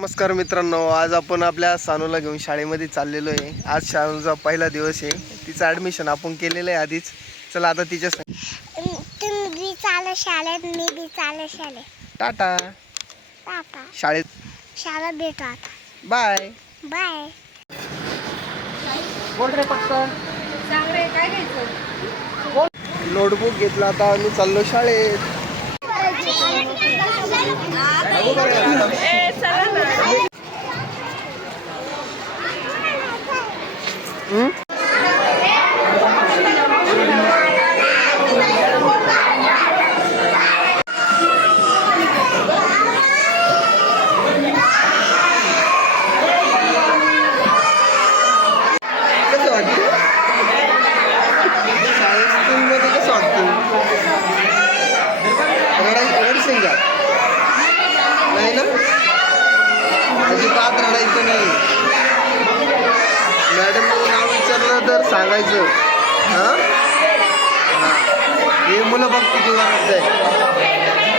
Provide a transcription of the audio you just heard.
नमस्कार मित्रांनो, आज आपण आपल्या सानूला घेऊन शाळेमध्ये चाललेलो आहे. आज शाळेचा पहिला दिवस आहे. तिचं ॲडमिशन आपण केलेलं आहे आधीच. चला आता तिच्या तुम्ही बी चालू शाळेत, मी बी चालू शाळेत. टाटा. टाटा. शाळेत भेटू आता. Bye bye. बोल रे पटकन. सांग रे, काय घ्यायचं? नोटबुक घेतला, आता आम्ही चाललो शाळेत. नाही ना, अजिबात रडायचं नाही. मॅडमने नाव विचारलं तर सांगायचं. हां, हे मुलं बघ किती वाटत आहे.